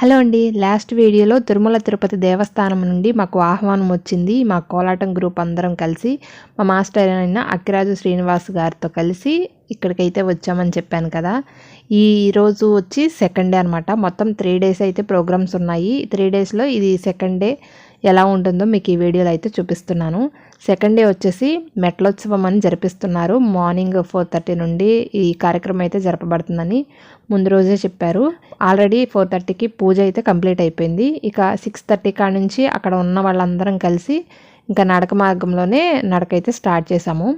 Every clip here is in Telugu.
హలో అండి, లాస్ట్ వీడియోలో తిరుమల తిరుపతి దేవస్థానం నుండి మాకు ఆహ్వానం వచ్చింది. మా కోలాటం గ్రూప్ అందరం కలిసి మా మాస్టర్ అయిన అక్కిరాజు శ్రీనివాస్ గారితో కలిసి ఇక్కడికైతే వచ్చామని చెప్పాను కదా. ఈరోజు వచ్చి సెకండ్ డే అనమాట. మొత్తం 3 days అయితే ప్రోగ్రామ్స్ ఉన్నాయి. 3 daysలో ఇది సెకండ్ డే. ఎలా ఉంటుందో మీకు ఈ వీడియోలో అయితే చూపిస్తున్నాను. సెకండ్ డే వచ్చేసి మెట్లోత్సవం అని జరిపిస్తున్నారు. మార్నింగ్ 4:30 నుండి ఈ కార్యక్రమం అయితే జరపబడుతుందని ముందు రోజే చెప్పారు. ఆల్రెడీ 4:30కి పూజ అయితే కంప్లీట్ అయిపోయింది. ఇక 6:30 కాడ నుంచి అక్కడ ఉన్న వాళ్ళందరం కలిసి ఇంకా నడక మార్గంలోనే నడకైతే స్టార్ట్ చేసాము.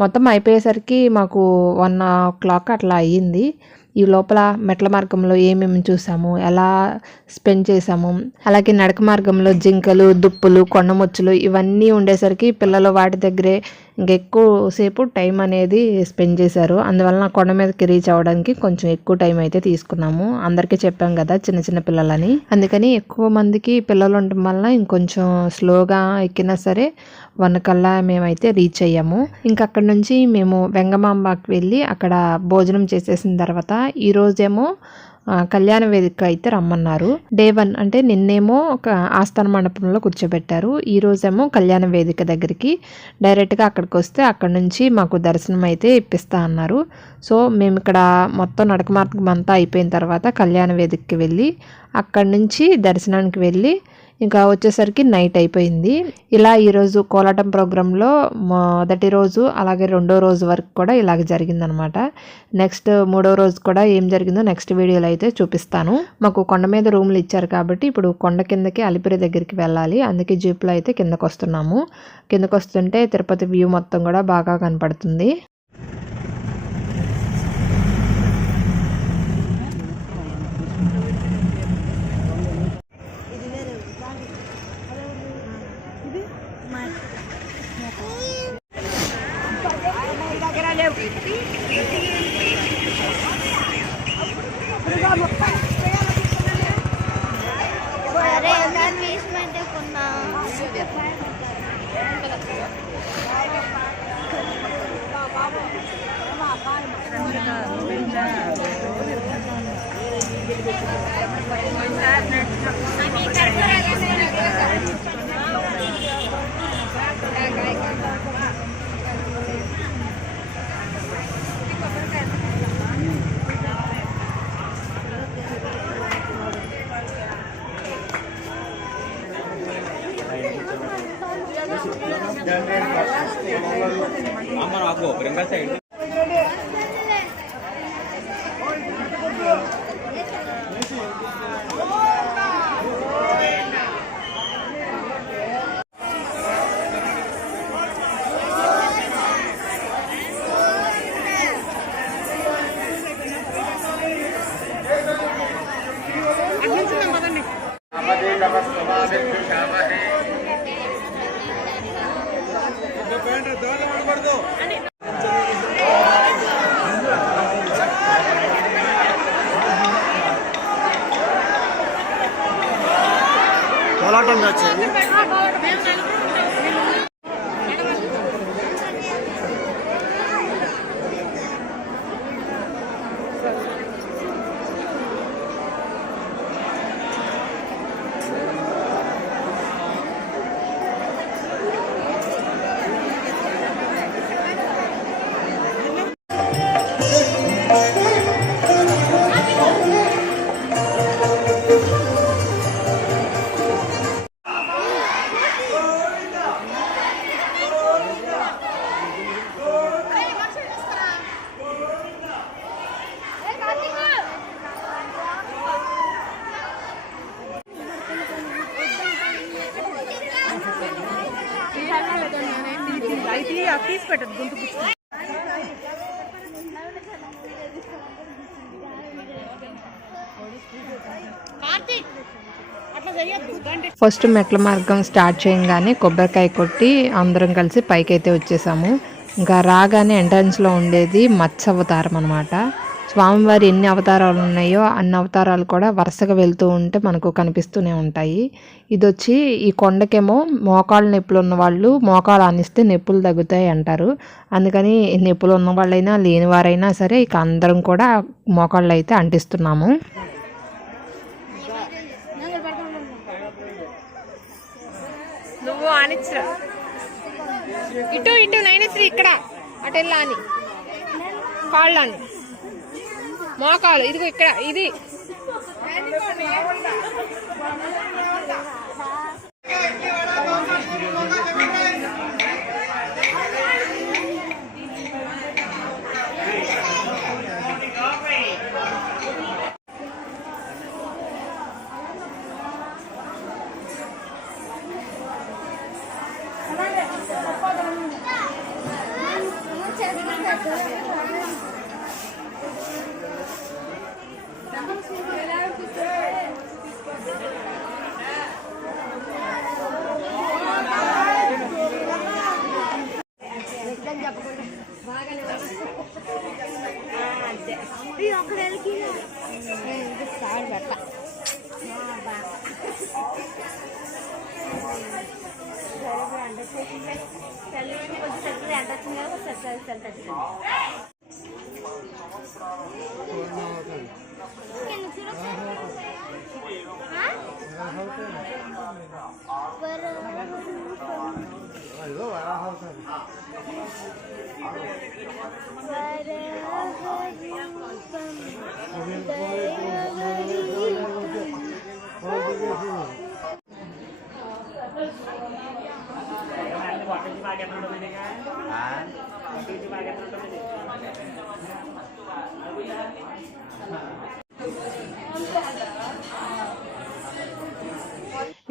మొత్తం అయిపోయేసరికి మాకు 1 o'clock అట్లా అయ్యింది. ఈ లోపల మెట్ల మార్గంలో ఏమేమి చూసాము, ఎలా స్పెండ్ చేసాము, అలాగే నడక మార్గంలో జింకలు, దుప్పులు, కొండముచ్చులు ఇవన్నీ ఉండేసరికి పిల్లలు వాటి దగ్గరే ఇంకెక్కువసేపు టైం అనేది స్పెండ్ చేశారు. అందువలన కొండ మీదకి రీచ్ అవ్వడానికి కొంచెం ఎక్కువ టైం అయితే తీసుకున్నాము. అందరికీ చెప్పాం కదా చిన్న చిన్న పిల్లలని, అందుకని ఎక్కువ మందికి పిల్లలు ఉండటం వలన ఇంకొంచెం స్లోగా ఎక్కినా సరే 1 కల్లా మేమైతే రీచ్ అయ్యాము. ఇంకా అక్కడ నుంచి మేము వెంగమాంబకి వెళ్ళి అక్కడ భోజనం చేసేసిన తర్వాత ఈరోజేమో కళ్యాణ వేదిక అయితే రమ్మన్నారు. డే 1 అంటే నిన్నేమో ఒక ఆస్థాన మండపంలో కూర్చోబెట్టారు. ఈరోజేమో కళ్యాణ వేదిక దగ్గరికి డైరెక్ట్గా అక్కడికి వస్తే అక్కడ నుంచి మాకు దర్శనం అయితే ఇప్పిస్తా అన్నారు. సో మేము ఇక్కడ మొత్తం నడక మార్గం అంతా అయిపోయిన తర్వాత కళ్యాణ వేదికకి వెళ్ళి అక్కడి నుంచి దర్శనానికి వెళ్ళి ఇంకా వచ్చేసరికి నైట్ అయిపోయింది. ఇలా ఈరోజు కోలాటం ప్రోగ్రాంలో మొదటి రోజు అలాగే 2వ రోజు వరకు కూడా ఇలాగ జరిగిందనమాట. నెక్స్ట్ 3వ రోజు కూడా ఏం జరిగిందో నెక్స్ట్ వీడియోలో అయితే చూపిస్తాను. మాకు కొండ మీద రూమ్లు ఇచ్చారు కాబట్టి ఇప్పుడు కొండ కిందకి అలిపిరి దగ్గరికి వెళ్ళాలి. అందుకే జీప్లో అయితే కిందకు వస్తున్నాము. కిందకు వస్తుంటే తిరుపతి వ్యూ మొత్తం కూడా బాగా కనపడుతుంది. ఫస్ట్ మెట్ల మార్గం స్టార్ట్ చేయగానే కొబ్బరికాయ కొట్టి అందరం కలిసి పైకి అయితే వచ్చేసాము. ఇంకా రాగానే ఎంట్రన్స్లో ఉండేది మత్స్య అవతారం అనమాట. స్వామివారి ఎన్ని అవతారాలు ఉన్నాయో అన్ని అవతారాలు కూడా వరుసగా వెళ్తూ ఉంటే మనకు కనిపిస్తూనే ఉంటాయి. ఇది వచ్చి ఈ కొండకేమో మోకాళ్ళ నొప్పులు ఉన్న వాళ్ళు మోకాలు ఆనిస్తే నొప్పులు తగ్గుతాయి అంటారు. అందుకని నొప్పులు ఉన్న వాళ్ళైనా లేని వారైనా సరే ఇక అందరం కూడా మోకాళ్ళు అయితే అంటిస్తున్నాము. నువ్వు ఆనిచ్చరా ఇటు ఇటు నైనశ్రీ ఇక్కడ అటు వెళ్ళా అని కాళ్ళు అని మోకాలు ఇదిగో ఇక్కడ ఇది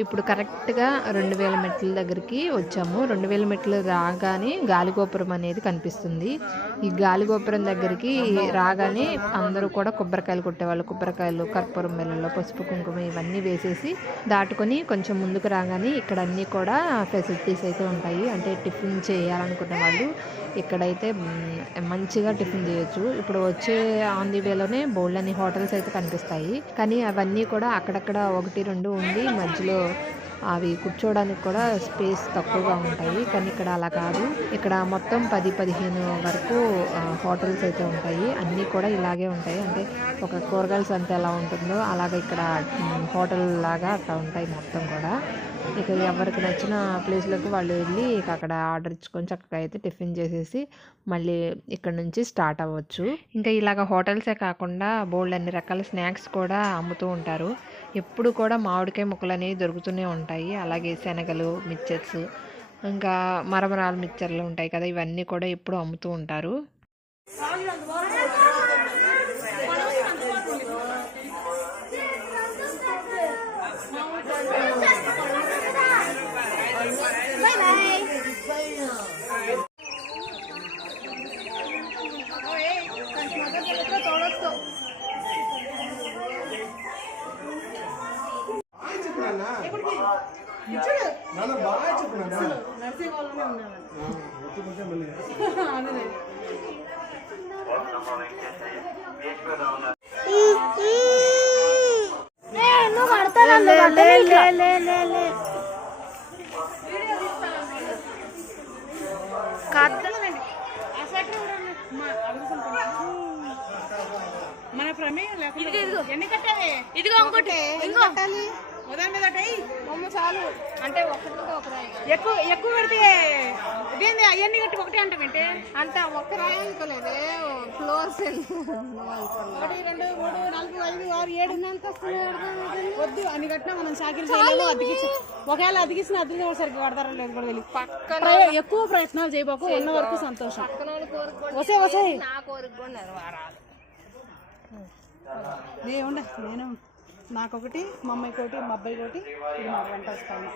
ఇప్పుడు కరెక్ట్గా 2000 మెట్ల దగ్గరికి వచ్చాము. 2000 మెట్లు రాగానే గాలిగోపురం అనేది కనిపిస్తుంది. ఈ గాలిగోపురం దగ్గరికి రాగానే అందరూ కూడా కొబ్బరికాయలు కొట్టేవాళ్ళు. కొబ్బరికాయలు, కర్పూరం బిళ్ళలు, పసుపు కుంకుమ ఇవన్నీ వేసేసి దాటుకొని కొంచెం ముందుకు రాగానే ఇక్కడ అన్నీ కూడా ఫెసిలిటీస్ అయితే ఉంటాయి. అంటే టిఫిన్ చేయాలనుకునే వాళ్ళు ఇక్కడైతే మంచిగా టిఫిన్ చేయొచ్చు. ఇప్పుడు వచ్చే ఆన్ ది వేలోనే బోల్డ్ అని హోటల్స్ అయితే కనిపిస్తాయి. కానీ అవన్నీ కూడా అక్కడక్కడ 1-2 ఉండి మధ్యలో అవి కూర్చోవడానికి కూడా స్పేస్ తక్కువగా ఉంటాయి. కానీ ఇక్కడ అలా కాదు. ఇక్కడ మొత్తం 10-15 వరకు హోటల్స్ అయితే ఉంటాయి. అన్నీ కూడా ఇలాగే ఉంటాయి. అంటే ఒక కూరగాయల సంత ఎలా ఉంటుందో అలాగే ఇక్కడ హోటల్ లాగా అట్లా ఉంటాయి మొత్తం కూడా. ఇక ఎవరికి నచ్చిన ప్లేస్లోకి వాళ్ళు వెళ్ళి ఇక అక్కడ ఆర్డర్ ఇచ్చుకొని చక్కగా అయితే టిఫిన్ చేసేసి మళ్ళీ ఇక్కడ నుంచి స్టార్ట్ అవ్వచ్చు. ఇంకా ఇలాగ హోటల్సే కాకుండా బోల్డ్ అన్ని రకాల స్నాక్స్ కూడా అమ్ముతూ ఉంటారు. ఎప్పుడు కూడా మామిడికాయ ముక్కలు అనేవి దొరుకుతూనే ఉంటాయి. అలాగే శనగలు, మిక్చర్స్, ఇంకా మరమరాలు మిక్చర్లు ఉంటాయి కదా, ఇవన్నీ కూడా ఎప్పుడు అమ్ముతూ ఉంటారు. మన ప్రమేయం ఇదిగో ఇంకోటి ఇంకో ఉదయం మీద చాలు అంటే ఎక్కువ ఎక్కువ పెడితే ఇదేంది అవన్నీ కట్టి ఒకటే అంటామంటే అంటే ఒక్క రాయి అనుకోలేదు ఫ్లోర్స్ 1 2 3 4 5 6 7 వద్దు అన్ని కట్టినా మనం చాకిరి చేయలేము. అతికించి ఒకవేళ అతికించిన అతికి సరిగ్గా కడతారో లేదు కూడా వెళ్ళి పక్కన ఎక్కువ ప్రయత్నాలు చేయబోకు. ఉన్న వరకు సంతోషం. వసే వసే నా కోరిక కూడా నెరవేరాలి. నేను నాకొకటి, మా అమ్మాయికి ఒకటి, మా అబ్బాయికి ఒకటి, ఇది మా వంట వస్తాను.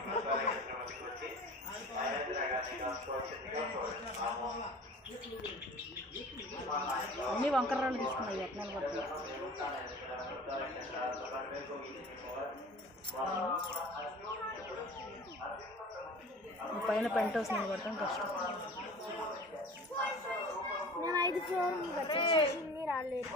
అన్నీ వంకర రాళ్ళు తీసుకున్నాయి యత్నాలు పడుతుంది. పైన పెంట్ హౌస్ నేను కొడతాం కష్టం. నేను 5 ఫ్లోర్లు రాలేదు.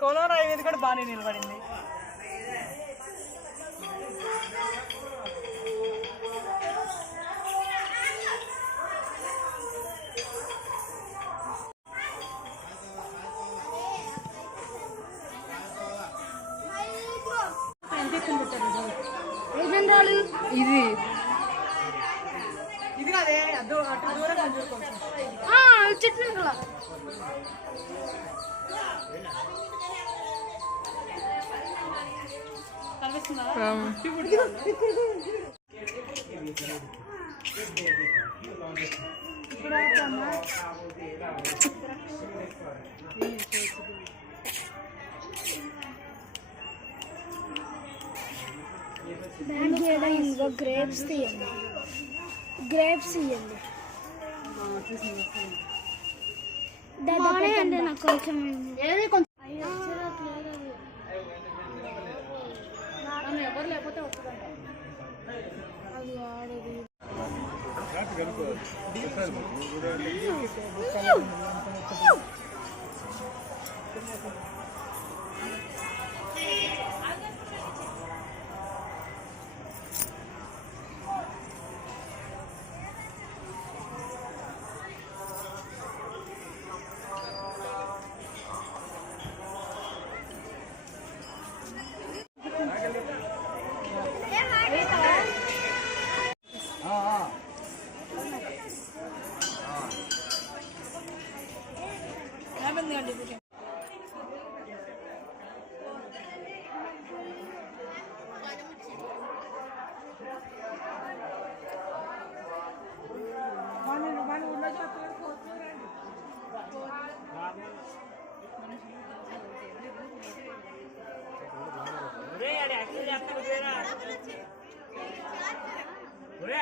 కోలోరాయి మీద కూడా బాగానే నిలబడింది. గ్రేప్స్ తీయండి, గ్రేప్స్ తీయండి. అంటే నాకు కొంచెం ఏది కొంచెం ఎవరు లేకపోతే వస్తుందంట అది ఆడది.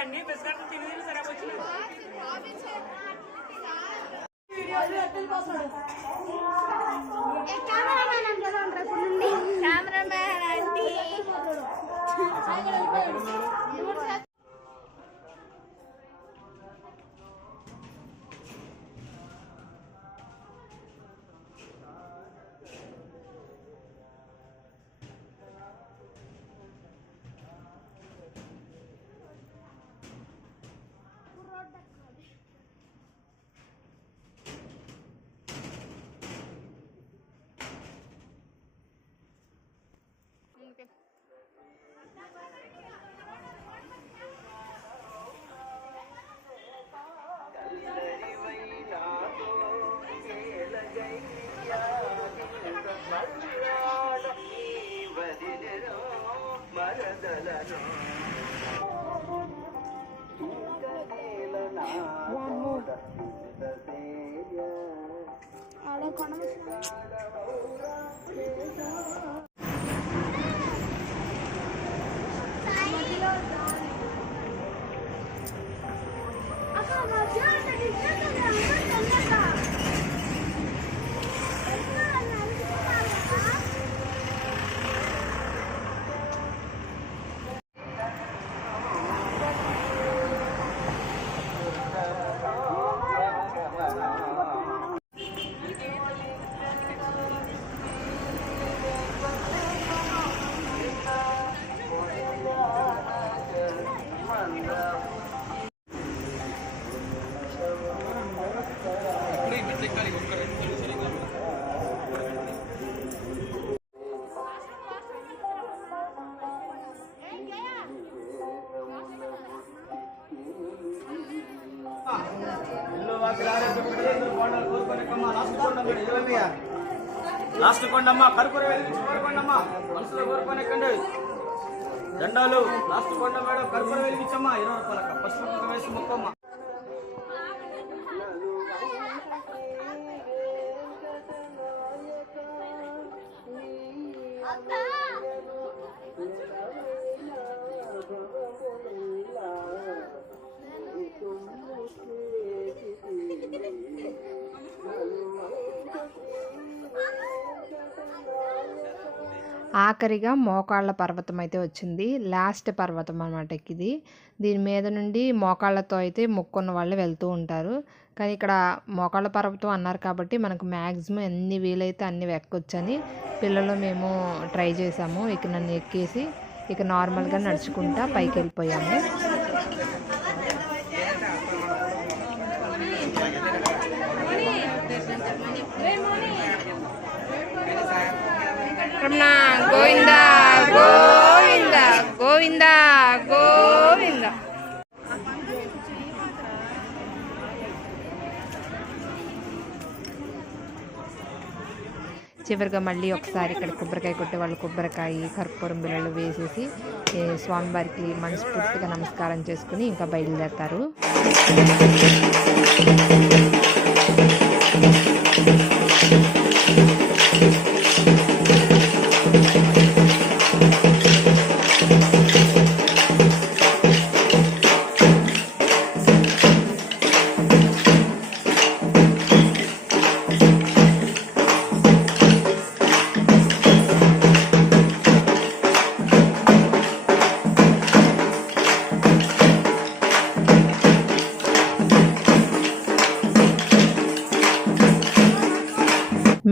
అన్ని బెస్కట్లు తిని సరే వచ్చిన లాస్ట్ కొండమ్మ కరుకుర వెలిగించి కోరుకోండమ్మా మనసులో కోరుకోనెక్కండి జెండాలు లాస్ట్ కొండ మేడం కరుకుర వెలిగించమ్మా 20 రూపాయలక పసుపు వేసి మొక్కమ్మ ఆఖరిగా మోకాళ్ళ పర్వతం అయితే వచ్చింది. లాస్ట్ పర్వతం అనమాట ఇది. దీని మీద నుండి మోకాళ్ళతో అయితే మొక్కున్న వాళ్ళు వెళ్తూ ఉంటారు. కానీ ఇక్కడ మోకాళ్ళ పర్వతం అన్నారు కాబట్టి మనకు మ్యాక్సిమం ఎన్ని వీలైతే అన్ని ఎక్కొచ్చని పిల్లలు మేము ట్రై చేసాము. ఇక నన్ను ఎక్కేసి ఇక నార్మల్గా నడుచుకుంటా పైకి వెళ్ళిపోయాము. గోవింద గోవింద గోవింద గోవింద. చివరిగా మళ్ళీ ఒకసారి ఇక్కడ కొబ్బరికాయ కొట్టే వాళ్ళు కొబ్బరికాయ కర్పూరం బిళ్ళలు వేసేసి స్వామివారికి మనస్ఫూర్తిగా నమస్కారం చేసుకుని ఇంకా బయలుదేరతారు.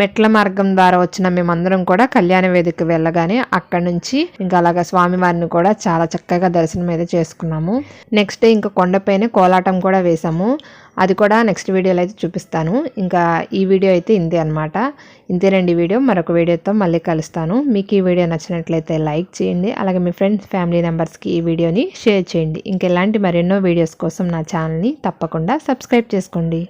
మెట్ల మార్గం ద్వారా వచ్చిన మేమందరం కూడా కళ్యాణ వేదికకి వెళ్ళగానే అక్కడ నుంచి ఇంకా అలాగా స్వామివారిని కూడా చాలా చక్కగా దర్శనం అయితే చేసుకున్నాము. నెక్స్ట్ డే ఇంకా కొండపైన కోలాటం కూడా వేసాము. అది కూడా నెక్స్ట్ వీడియోలో అయితే చూపిస్తాను. ఇంకా ఈ వీడియో అయితే ఇంతే అనమాట. ఇంతేనండి వీడియో. మరొక వీడియోతో మళ్ళీ కలుస్తాను. మీకు ఈ వీడియో నచ్చినట్లయితే లైక్ చేయండి. అలాగే మీ ఫ్రెండ్స్ ఫ్యామిలీ మెంబర్స్కి ఈ వీడియోని షేర్ చేయండి. ఇంకెలాంటి మరెన్నో వీడియోస్ కోసం నా ఛానల్ని తప్పకుండా సబ్స్క్రైబ్ చేసుకోండి.